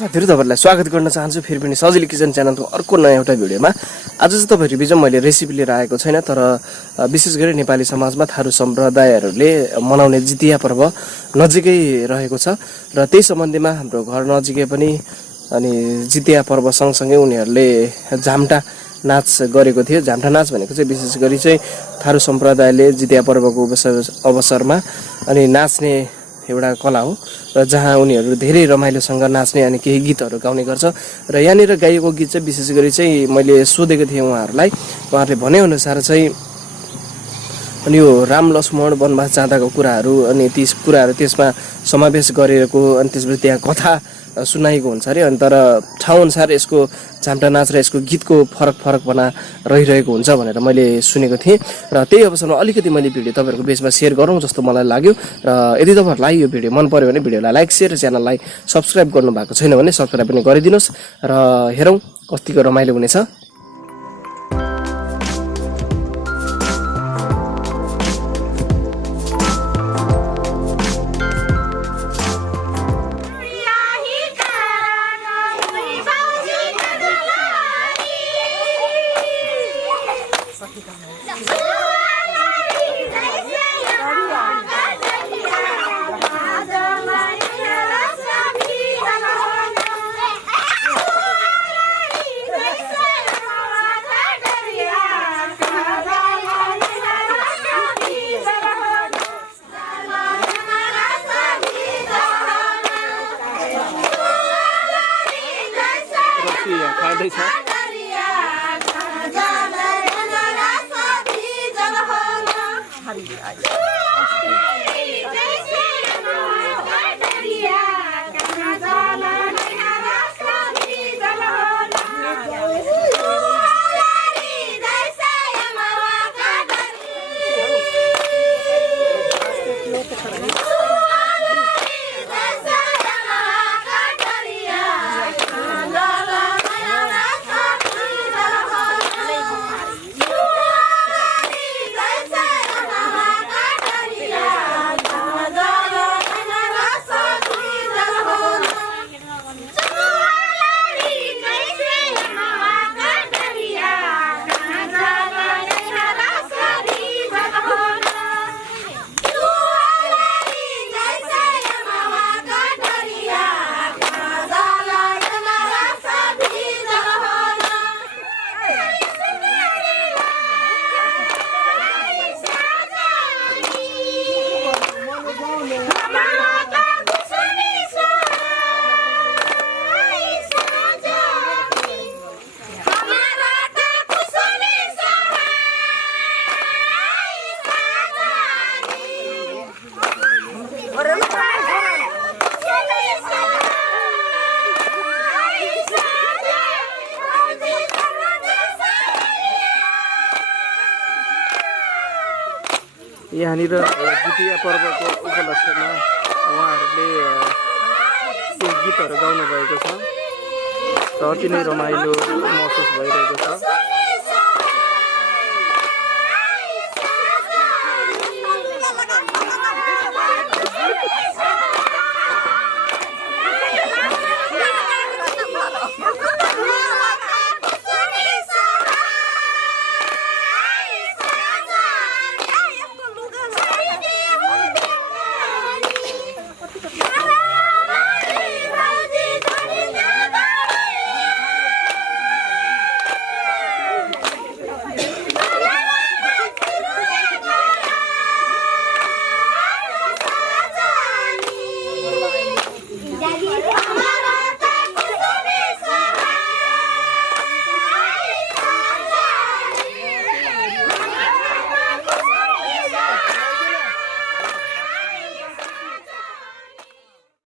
साथीहरु तपाईहरुलाई स्वागत गर्न चाहन्छु फेरि पनि सजिलो किचन च्यानलको अर्को नयाँ एउटा भिडियोमा। आज चाहिँ तपाईहरु बिचमा मैले रेसिपी लिएर आएको छैन, तर विशेष गरी नेपाली समाजमा थारू सम्प्रदायहरुले मनाउने जितिया पर्व नजिकै रहेको छ र त्यही सम्बन्धीमा हाम्रो घर नजिकै पनि अनि जितिया पर्व सँगसँगै उनीहरुले झाम्टा नाच गरेको थियो। झाम्टा नाच भनेको चाहिँ विशेष गरी चाहिँ थारू सम्प्रदायले जितिया पर्वको अवसरमा अनि नाच्ने एउटा कला हो र जहाँ उनीहरु धेरै रमाइलोसँग नाच्ने अनि केही गीतहरु गाउने गर्छ र यहाँनिर गाइएको गीत चाहिँ विशेष गरी चाहिँ मैले सोधेको थिएँ उहाँहरुले भने अनुसार चाहिँ अनि यो राम लक्ष्मण वनवास जाँदाको कुराहरु अनि ती कुराहरु त्यसमा समावेश गरेको अनि त्यसपछि त्यहाँ कथा सुनाइएको हुन्छ अरे। अनि तर ठाउँ अनुसार यसको झाम्टा नाच र यसको गीतको फरकपना रहिरहेको हुन्छ भनेर मैले सुनेको थिएँ र त्यही अवसरमा अलिकति मैले भिडियो तपाईहरुको बीचमा शेयर गरौँ जस्तो मलाई लाग्यो। र यदि तपाईहरुलाई यो भिडियो मन पर्यो भने भिडियोलाई लाइक शेयर र च्यानललाई सब्स्क्राइब गर्नु भएको छैन भने सब्स्क्राइब पनि गरिदिनुस् र हेरौँ कतिको रमाइलो हुनेछ। यहाँनिर जितिया पर्वको उपलक्ष्यमा उहाँहरूले केही गीतहरू गाउनु भएको छ र अति नै रमाइलो महसुस भइरहेको छ।